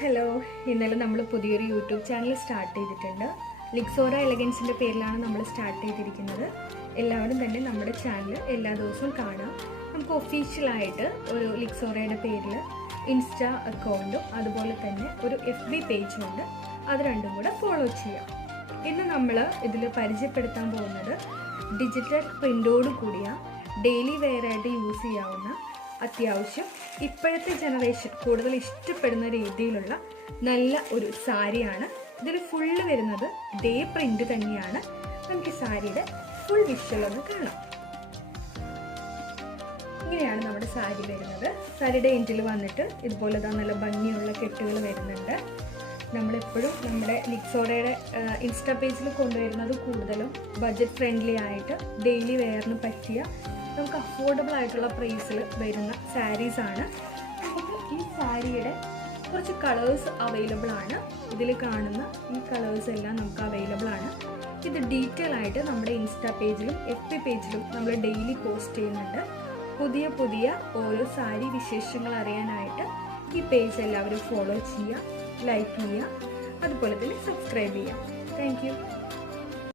Hello, ഇന്നലെ നമ്മൾ പുതിയൊരു യൂട്യൂബ് ചാനൽ സ്റ്റാർട്ട് ചെയ്തിട്ടുണ്ട്. ലിക്സോറ എലഗൻസിൻ്റെ പേരിലാണ് നമ്മൾ സ്റ്റാർട്ട് ചെയ്തിരിക്കുന്നത്. എല്ലാവരും തന്നെ നമ്മുടെ ചാനൽ എല്ലാ ദിവസവും കാണാം. നമുക്ക് ഒഫീഷ്യലായിട്ട് ഒരു ലിക്സോറയുടെ പേരിൽ ഇൻസ്റ്റാ അക്കൗണ്ടും അതുപോലെ തന്നെ ഒരു FB പേജും ഉണ്ട്. അത് രണ്ടും കൂടെ ഫോളോ ചെയ്യാം. ഇന്ന് നമ്മൾ ഇതിൽ പരിചയപ്പെടുത്താൻ പോകുന്നത് ഡിജിറ്റൽ പ്രിൻ്റോട് കൂടിയ ഡെയിലി വെയറായിട്ട് യൂസ് ചെയ്യാവുന്ന അത്യാവശ്യം ഇപ്പോഴത്തെ ജനറേഷൻ കൂടുതൽ ഇഷ്ടപ്പെടുന്ന രീതിയിലുള്ള നല്ല ഒരു സാരിയാണ്. ഇതിൽ ഫുള്ള് വരുന്നത് ഡേ പ്രിന്റ് തന്നെയാണ്. നമുക്ക് ഈ സാരിയുടെ ഫുൾ വിഷ്വൽ ഒന്ന് കാണാം. ഇങ്ങനെയാണ് നമ്മുടെ സാരി വരുന്നത്. സാരിയുടെ എൻഡിൽ വന്നിട്ട് ഇതുപോലെ നല്ല ഭംഗിയുള്ള കെട്ടുകൾ വരുന്നുണ്ട്. നമ്മളെപ്പോഴും നമ്മുടെ ലിക്സോറയുടെ ഇൻസ്റ്റാ പേജിൽ കൊണ്ടുവരുന്നത് കൂടുതലും ബഡ്ജറ്റ് ഫ്രണ്ട്ലി ആയിട്ട് ഡെയിലി വെയറിന് പറ്റിയ നമുക്ക് അഫോർഡബിൾ ആയിട്ടുള്ള പ്രൈസിൽ വരുന്ന സാരീസാണ്. നമുക്ക് ഈ സാരിയുടെ കുറച്ച് കളേഴ്സ് അവൈലബിൾ ആണ്. ഇതിൽ കാണുന്ന ഈ കളേഴ്സ് എല്ലാം നമുക്ക് അവൈലബിൾ ആണ്. ഇത് ഡീറ്റെയിൽ ആയിട്ട് നമ്മുടെ ഇൻസ്റ്റാ പേജിലും FB പേജിലും നമ്മൾ ഡെയിലി പോസ്റ്റ് ചെയ്യുന്നുണ്ട്. പുതിയ ഓരോ സാരി വിശേഷങ്ങൾ അറിയാനായിട്ട് ഈ പേജ് എല്ലാവരും ഫോളോ ചെയ്യുക, ലൈക്ക് ചെയ്യുക, അതുപോലെ തന്നെ സബ്സ്ക്രൈബ് ചെയ്യുക. Thank you.